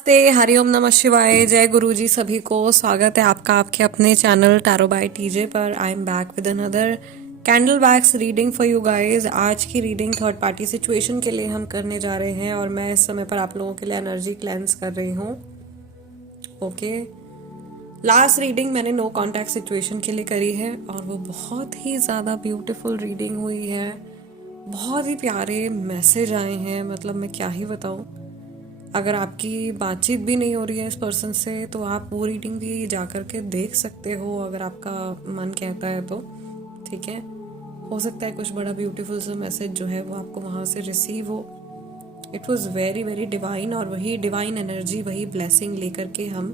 नमस्ते, हरिओम नमः शिवाय, जय गुरु जी सभी को। स्वागत है आपका आपके अपने चैनल टैरो बाय टीजे पर। I am back with another candle wax reading for you guys. आज की रीडिंग थर्ड पार्टी सिचुएशन के लिए हम करने जा रहे हैं और मैं इस समय पर आप लोगों के लिए एनर्जी क्लेंस कर रही हूँ। ओके, लास्ट रीडिंग मैंने नो कॉन्टैक्ट सिचुएशन के लिए करी है और वो बहुत ही ज़्यादा ब्यूटीफुल रीडिंग हुई है। बहुत ही प्यारे मैसेज आए हैं, मतलब मैं क्या ही बताऊँ। अगर आपकी बातचीत भी नहीं हो रही है इस पर्सन से तो आप वो रीडिंग भी जा कर के देख सकते हो, अगर आपका मन कहता है तो। ठीक है, हो सकता है कुछ बड़ा ब्यूटीफुल सा मैसेज जो है वो आपको वहाँ से रिसीव हो। It was very very divine, और वही डिवाइन एनर्जी, वही ब्लेसिंग लेकर के हम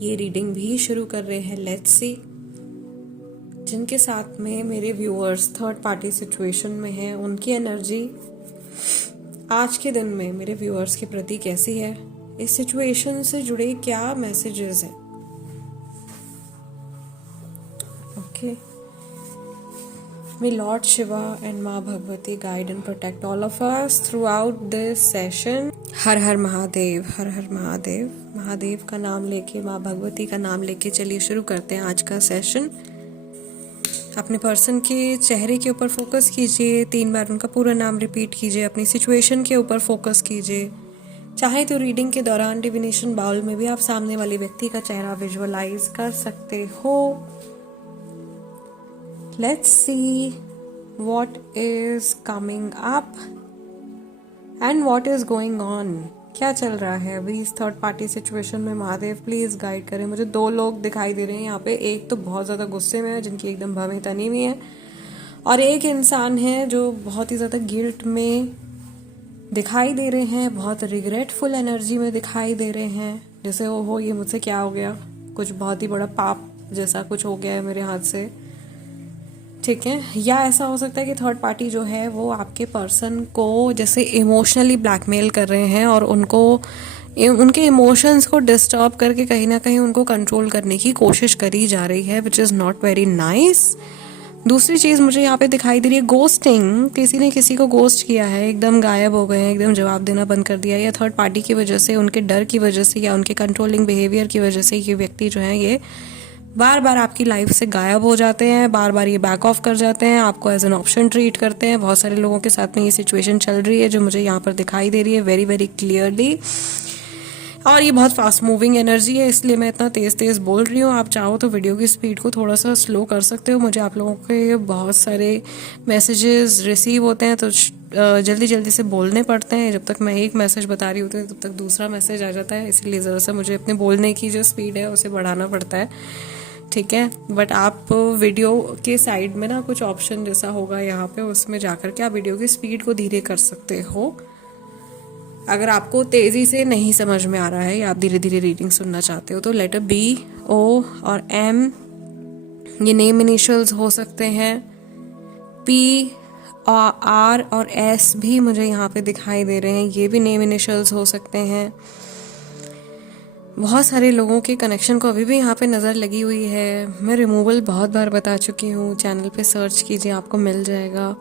ये रीडिंग भी शुरू कर रहे हैं। लेट्स सी जिनके साथ में मेरे व्यूअर्स थर्ड पार्टी सिचुएशन में हैं उनकी एनर्जी आज के दिन में मेरे व्यूअर्स के प्रति कैसी है, इस सिचुएशन से जुड़े क्या मैसेजेस हैं। Okay, may lord Shiva and माँ Bhagavati guide and protect all of us throughout this session. Har Har Mahadev, Har Har Mahadev. Mahadev का नाम लेके, माँ भगवती का नाम लेके चलिए शुरू करते हैं आज का सेशन। अपने पर्सन के चेहरे के ऊपर फोकस कीजिए, 3 बार उनका पूरा नाम रिपीट कीजिए, अपनी सिचुएशन के ऊपर फोकस कीजिए। चाहे तो रीडिंग के दौरान डिविनेशन बाउल में भी आप सामने वाले व्यक्ति का चेहरा विजुअलाइज कर सकते हो। Let's see what is coming up and what is going on. क्या चल रहा है अभी इस थर्ड पार्टी सिचुएशन में। महादेव प्लीज गाइड करें। मुझे 2 लोग दिखाई दे रहे हैं यहाँ पे। एक तो बहुत ज्यादा गुस्से में है, जिनकी एकदम भवें तनी हुई है, और एक इंसान है जो बहुत ही ज्यादा गिल्ट में दिखाई दे रहे हैं, बहुत रिग्रेटफुल एनर्जी में दिखाई दे रहे हैं। जैसे हो ये मुझसे क्या हो गया, कुछ बहुत ही बड़ा पाप जैसा कुछ हो गया है मेरे हाथ से। ठीक है, या ऐसा हो सकता है कि थर्ड पार्टी जो है वो आपके पर्सन को जैसे इमोशनली ब्लैकमेल कर रहे हैं और उनको उनके इमोशंस को डिस्टर्ब करके कहीं ना कहीं उनको कंट्रोल करने की कोशिश करी जा रही है, which is not very nice. दूसरी चीज़ मुझे यहाँ पे दिखाई दे रही है गोस्टिंग। किसी ने किसी को गोस्ट किया है, एकदम गायब हो गए हैं, एकदम जवाब देना बंद कर दिया, या थर्ड पार्टी की वजह से, उनके डर की वजह से, या उनके कंट्रोलिंग बिहेवियर की वजह से ये व्यक्ति जो है ये बार बार आपकी लाइफ से गायब हो जाते हैं, बार बार ये बैक ऑफ कर जाते हैं, आपको एज एन ऑप्शन ट्रीट करते हैं। बहुत सारे लोगों के साथ में ये सिचुएशन चल रही है जो मुझे यहाँ पर दिखाई दे रही है वेरी वेरी क्लियरली। और ये बहुत फास्ट मूविंग एनर्जी है, इसलिए मैं इतना तेज़ तेज़ बोल रही हूँ। आप चाहो तो वीडियो की स्पीड को थोड़ा सा स्लो कर सकते हो। मुझे आप लोगों के बहुत सारे मैसेजेस रिसीव होते हैं तो जल्दी जल्दी से बोलने पड़ते हैं। जब तक मैं एक मैसेज बता रही होती हूँ तब तक दूसरा मैसेज आ जाता है, इसलिए ज़रा सा मुझे अपने बोलने की जो स्पीड है उसे बढ़ाना पड़ता है। ठीक है, बट आप वीडियो के साइड में ना कुछ ऑप्शन जैसा होगा यहाँ पे, उसमें जाकर के आप वीडियो की स्पीड को धीरे कर सकते हो। अगर आपको तेज़ी से नहीं समझ में आ रहा है या आप धीरे धीरे रीडिंग सुनना चाहते हो तो लेटर बी, ओ और एम ये नेम इनिशियल्स हो सकते हैं। पी और आर और एस भी मुझे यहाँ पे दिखाई दे रहे हैं, ये भी नेम इनिशियल्स हो सकते हैं। बहुत सारे लोगों के कनेक्शन को अभी भी यहाँ पे नज़र लगी हुई है। मैं रिमूवल बहुत बार बता चुकी हूँ, चैनल पे सर्च कीजिए आपको मिल जाएगा,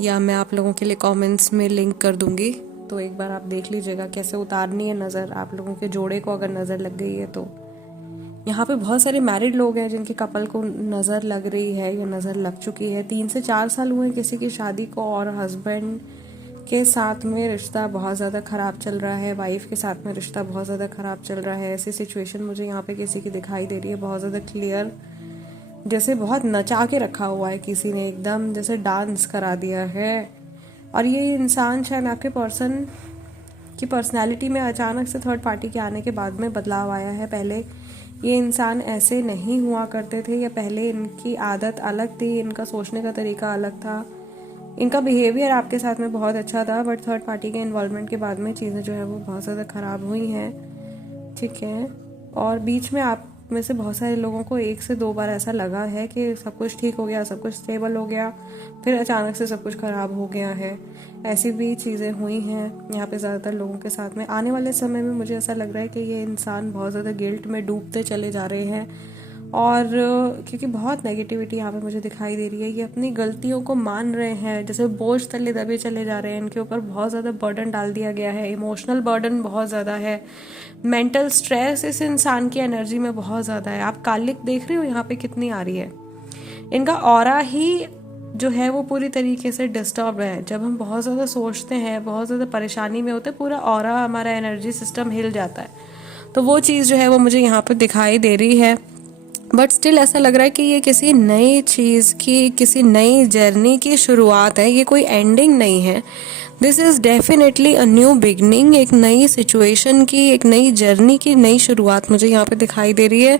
या मैं आप लोगों के लिए कमेंट्स में लिंक कर दूंगी, तो एक बार आप देख लीजिएगा कैसे उतारनी है नज़र। आप लोगों के जोड़े को अगर नज़र लग गई है तो यहाँ पे बहुत सारे मैरिड लोग हैं जिनके कपल को नज़र लग रही है या नज़र लग चुकी है। 3 से 4 साल हुए किसी की शादी को, और हस्बैंड के साथ में रिश्ता बहुत ज़्यादा ख़राब चल रहा है, वाइफ के साथ में रिश्ता बहुत ज़्यादा ख़राब चल रहा है। ऐसी सिचुएशन मुझे यहाँ पे किसी की दिखाई दे रही है, बहुत ज़्यादा क्लियर, जैसे बहुत नचा के रखा हुआ है किसी ने, एकदम जैसे डांस करा दिया है। और ये इंसान शायद आपके पर्सन की पर्सनैलिटी में अचानक से थर्ड पार्टी के आने के बाद में बदलाव आया है। पहले ये इंसान ऐसे नहीं हुआ करते थे, या पहले इनकी आदत अलग थी, इनका सोचने का तरीका अलग था, इनका बिहेवियर आपके साथ में बहुत अच्छा था, बट थर्ड पार्टी के इन्वॉल्वमेंट के बाद में चीज़ें जो है वो बहुत ज़्यादा ख़राब हुई हैं। ठीक है, और बीच में आप में से बहुत सारे लोगों को 1 से 2 बार ऐसा लगा है कि सब कुछ ठीक हो गया, सब कुछ स्टेबल हो गया, फिर अचानक से सब कुछ ख़राब हो गया है। ऐसी भी चीज़ें हुई हैं यहाँ पे ज़्यादातर लोगों के साथ में। आने वाले समय में मुझे ऐसा लग रहा है कि ये इंसान बहुत ज़्यादा गिल्ट में डूबते चले जा रहे हैं और क्योंकि बहुत नेगेटिविटी यहाँ पे मुझे दिखाई दे रही है, ये अपनी गलतियों को मान रहे हैं, जैसे बोझ तले दबे चले जा रहे हैं, इनके ऊपर बहुत ज़्यादा बर्डन डाल दिया गया है, इमोशनल बर्डन बहुत ज़्यादा है, मेंटल स्ट्रेस इस इंसान की एनर्जी में बहुत ज़्यादा है। आप कालिक देख रहे हो यहाँ पे कितनी आ रही है, इनका ऑरा ही जो है वो पूरी तरीके से डिस्टर्ब है। जब हम बहुत ज़्यादा सोचते हैं, बहुत ज़्यादा परेशानी में होते हैं, पूरा ऑरा हमारा एनर्जी सिस्टम हिल जाता है। तो वो चीज़ जो है वो मुझे यहाँ पे दिखाई दे रही है, बट स्टिल ऐसा लग रहा है कि ये किसी नई चीज़ की, किसी नई जर्नी की शुरुआत है, ये कोई एंडिंग नहीं है। This is definitely a new beginning, एक नई सिचुएशन की, एक नई जर्नी की नई शुरुआत मुझे यहाँ पे दिखाई दे रही है।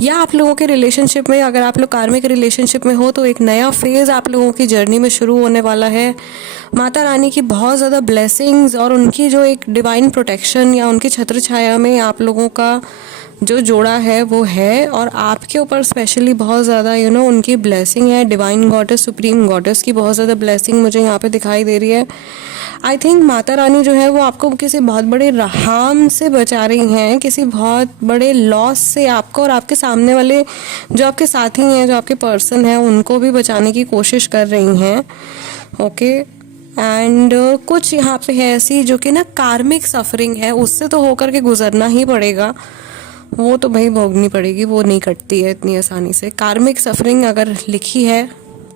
या आप लोगों के रिलेशनशिप में, अगर आप लोग कार्मिक रिलेशनशिप में हो तो एक नया फेज आप लोगों की जर्नी में शुरू होने वाला है। माता रानी की बहुत ज़्यादा ब्लेसिंग्स और उनकी जो एक डिवाइन प्रोटेक्शन या उनकी छत्र छाया में आप लोगों का जो जोड़ा है वो है, और आपके ऊपर स्पेशली बहुत ज़्यादा उनकी ब्लेसिंग है। डिवाइन गॉडेस, सुप्रीम गॉडेस की बहुत ज़्यादा ब्लेसिंग मुझे यहाँ पे दिखाई दे रही है। आई थिंक माता रानी जो है वो आपको किसी बहुत बड़े हार्म से बचा रही हैं, किसी बहुत बड़े लॉस से आपको और आपके सामने वाले जो आपके साथी हैं, जो आपके पर्सन हैं, उनको भी बचाने की कोशिश कर रही हैं। ओके, एंड कुछ यहाँ पे है ऐसी जो कि ना कार्मिक सफरिंग है, उससे तो होकर के गुजरना ही पड़ेगा, वो तो भाई भोगनी पड़ेगी, वो नहीं कटती है इतनी आसानी से। कार्मिक सफरिंग अगर लिखी है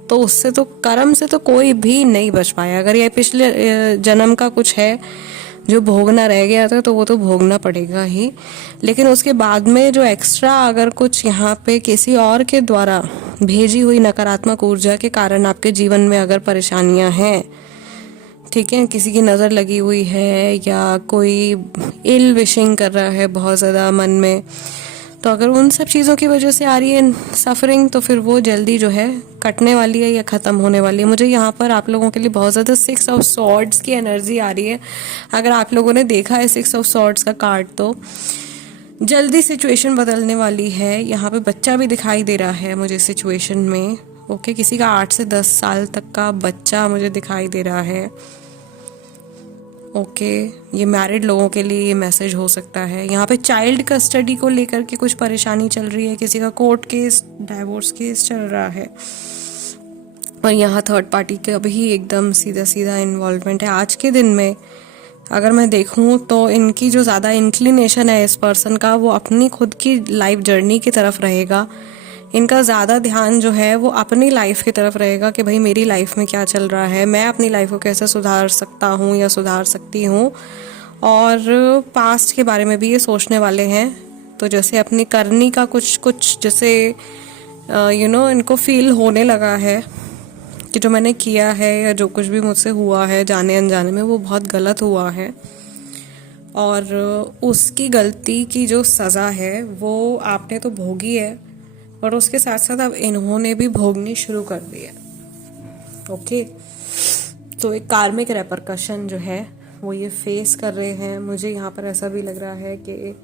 तो उससे तो, कर्म से तो कोई भी नहीं बच पाया। अगर ये पिछले जन्म का कुछ है जो भोगना रह गया था तो वो तो भोगना पड़ेगा ही, लेकिन उसके बाद में जो एक्स्ट्रा अगर कुछ यहाँ पे किसी और के द्वारा भेजी हुई नकारात्मक ऊर्जा के कारण आपके जीवन में अगर परेशानियां हैं, ठीक है, किसी की नज़र लगी हुई है या कोई इल विशिंग कर रहा है बहुत ज़्यादा मन में, तो अगर उन सब चीज़ों की वजह से आ रही है सफरिंग, तो फिर वो जल्दी जो है कटने वाली है या ख़त्म होने वाली है। मुझे यहाँ पर आप लोगों के लिए बहुत ज़्यादा 6 ऑफ सॉर्ड्स की एनर्जी आ रही है। अगर आप लोगों ने देखा है 6 ऑफ सॉर्ड्स का कार्ड, तो जल्दी सिचुएशन बदलने वाली है। यहाँ पे बच्चा भी दिखाई दे रहा है मुझे सिचुएशन में। ओके, किसी का 8 से 10 साल तक का बच्चा मुझे दिखाई दे रहा है। ओके, ये मैरिड लोगों के लिए ये मैसेज हो सकता है। यहाँ पे चाइल्ड कस्टडी को लेकर के कुछ परेशानी चल रही है, किसी का कोर्ट केस, डाइवोर्स केस चल रहा है, और यहाँ थर्ड पार्टी का भी एकदम सीधा सीधा इन्वॉल्वमेंट है। आज के दिन में अगर मैं देखूँ तो इनकी जो ज़्यादा इंक्लिनेशन है इस पर्सन का, वो अपनी खुद की लाइफ जर्नी की तरफ रहेगा। इनका ज़्यादा ध्यान जो है वो अपनी लाइफ की तरफ रहेगा कि भाई मेरी लाइफ में क्या चल रहा है, मैं अपनी लाइफ को कैसे सुधार सकता हूँ या सुधार सकती हूँ, और पास्ट के बारे में भी ये सोचने वाले हैं। तो जैसे अपनी करनी का कुछ जैसे इनको फील होने लगा है कि जो मैंने किया है या जो कुछ भी मुझसे हुआ है जाने अनजाने में, वो बहुत गलत हुआ है, और उसकी गलती की जो सज़ा है वो आपने तो भोगी है, और उसके साथ साथ अब इन्होंने भी भोगनी शुरू कर दी है। ओके, तो एक कार्मिक रेपरकशन जो है वो ये फेस कर रहे हैं। मुझे यहाँ पर ऐसा भी लग रहा है कि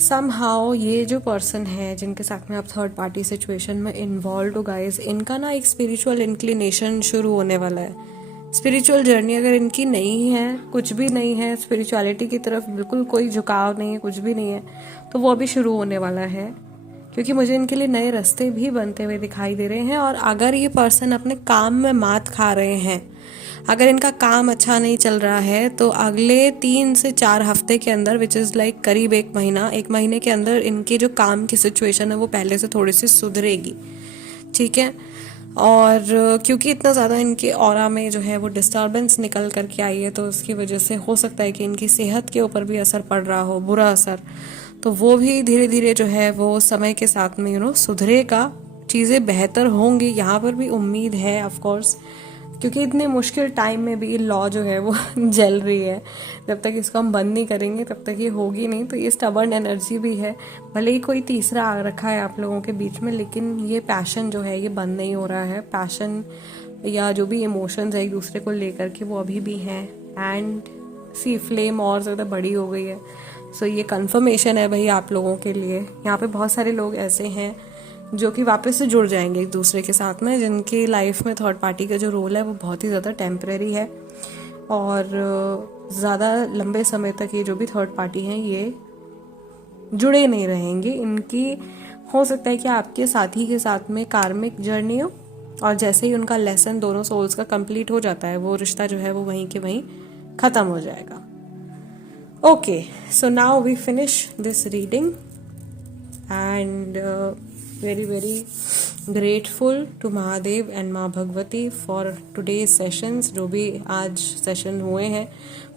समहाउ ये जो पर्सन है जिनके साथ में आप थर्ड पार्टी सिचुएशन में इन्वॉल्व हो गाइस, इनका ना एक स्पिरिचुअल इंक्लिनेशन शुरू होने वाला है। स्पिरिचुअल जर्नी अगर इनकी नहीं है, कुछ भी नहीं है, स्पिरिचुअलिटी की तरफ बिल्कुल कोई झुकाव नहीं है, कुछ भी नहीं है, तो वो अभी शुरू होने वाला है, क्योंकि मुझे इनके लिए नए रास्ते भी बनते हुए दिखाई दे रहे हैं। और अगर ये पर्सन अपने काम में मात खा रहे हैं, अगर इनका काम अच्छा नहीं चल रहा है, तो अगले 3 से 4 हफ्ते के अंदर, विच इज़ लाइक करीब 1 महीने के अंदर इनकी जो काम की सिचुएशन है वो पहले से थोड़ी सी सुधरेगी, ठीक है। और क्योंकि इतना ज़्यादा इनके ऑरा में जो है वो डिस्टर्बेंस निकल करके आई है, तो उसकी वजह से हो सकता है कि इनकी सेहत के ऊपर भी असर पड़ रहा हो, बुरा असर, तो वो भी धीरे धीरे जो है वो समय के साथ में सुधरेगा, चीज़ें बेहतर होंगी। यहाँ पर भी उम्मीद है ऑफ कोर्स, क्योंकि इतने मुश्किल टाइम में भी ये लॉ जो है वो जल रही है। जब तक इसको हम बंद नहीं करेंगे तब तक ये होगी नहीं। तो ये स्टबर्न एनर्जी भी है, भले ही कोई तीसरा आ रखा है आप लोगों के बीच में, लेकिन ये पैशन जो है ये बंद नहीं हो रहा है। पैशन या जो भी इमोशंस है एक दूसरे को लेकर के वो अभी भी हैं, एंड सी फ्लेम और ज़्यादा बड़ी हो गई है। सो ये कंफर्मेशन है भाई आप लोगों के लिए। यहाँ पे बहुत सारे लोग ऐसे हैं जो कि वापस से जुड़ जाएंगे एक दूसरे के साथ में, जिनकी लाइफ में थर्ड पार्टी का जो रोल है वो बहुत ही ज़्यादा टेम्परेरी है, और ज़्यादा लंबे समय तक ये जो भी थर्ड पार्टी हैं ये जुड़े नहीं रहेंगे। इनकी हो सकता है कि आपके साथी के साथ में कार्मिक जर्नी हो, और जैसे ही उनका लेसन दोनों सोल्स का कंप्लीट हो जाता है, वो रिश्ता जो है वो वहीं के वहीं ख़त्म हो जाएगा. Okay, so now we finish this reading and very grateful to Mahadev and माँ भगवती फॉर टुडेज सेशंस. जो भी आज सेशन हुए हैं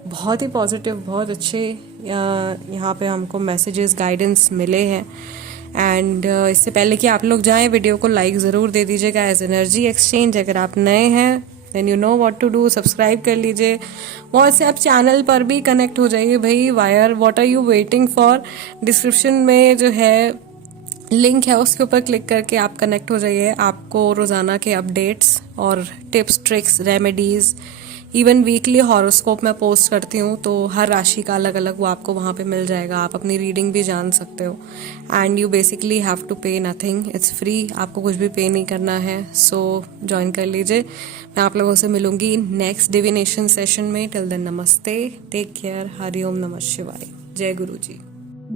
बहुत ही पॉजिटिव, बहुत अच्छे यहाँ पे हमको मैसेजेस, गाइडेंस मिले हैं. एंड इससे पहले कि आप लोग जाएं, वीडियो को लाइक ज़रूर दे दीजिएगा एज एनर्जी एक्सचेंज. अगर आप नए हैं then you know what to do, subscribe कर लीजिए. व्हाट्सएप चैनल पर भी कनेक्ट हो जाइए भाई. Wire what are you waiting for. Description में जो है लिंक है, उसके ऊपर क्लिक करके आप कनेक्ट हो जाइए. आपको रोज़ाना के अपडेट्स और tips, tricks, remedies, even weekly horoscope मैं पोस्ट करती हूँ, तो हर राशि का अलग अलग वो आपको वहाँ पे मिल जाएगा. आप अपनी रीडिंग भी जान सकते हो. And you basically have to pay nothing, it's free. आपको कुछ भी पे नहीं करना है. सो ज्वाइन कर लीजिए. मैं आप लोगों से मिलूंगी नेक्स्ट डिविनेशन सेशन में. टिल देन नमस्ते, टेक केयर, हरिओम नमः शिवाय, जय गुरु जी.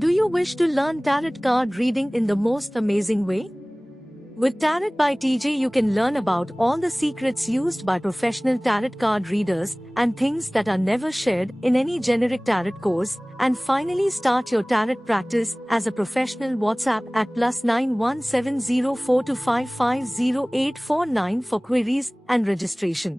Do you wish to learn tarot card reading in the most amazing way? With Tarot by TJ, you can learn about all the secrets used by professional tarot card readers and things that are never shared in any generic tarot course, and finally start your tarot practice as a professional. WhatsApp at +917042550849 for queries and registration.